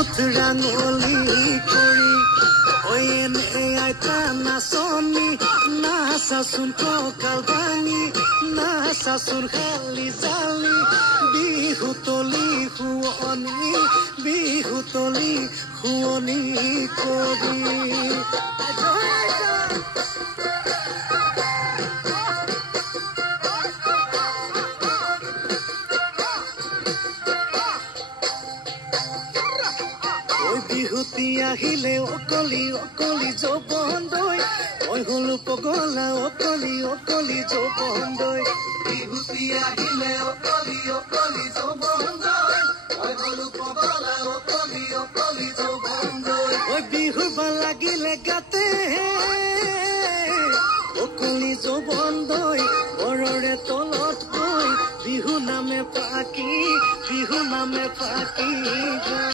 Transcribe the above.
বিহুত রাঙলি করি ওই এনে আইতা নাচনি নাচাচোন কঁকাল ভাঙি নাচাচোন খালি জালি বিহুতলি শুৱনি কৰি বিহুতি আহিলে অকলি যৌৱন দৈ মই হলো পগলা অকলি যৌৱন দৈ বিহুতি আহিলে অকলি যৌৱন দৈ মই হলো পগলা অকলি যৌৱন দৈ ঐ বিহু ভাল লাগিলে গাতে অকলি যৌৱন দৈ বৰৰে তলত গৈ বিহু নামে পাকি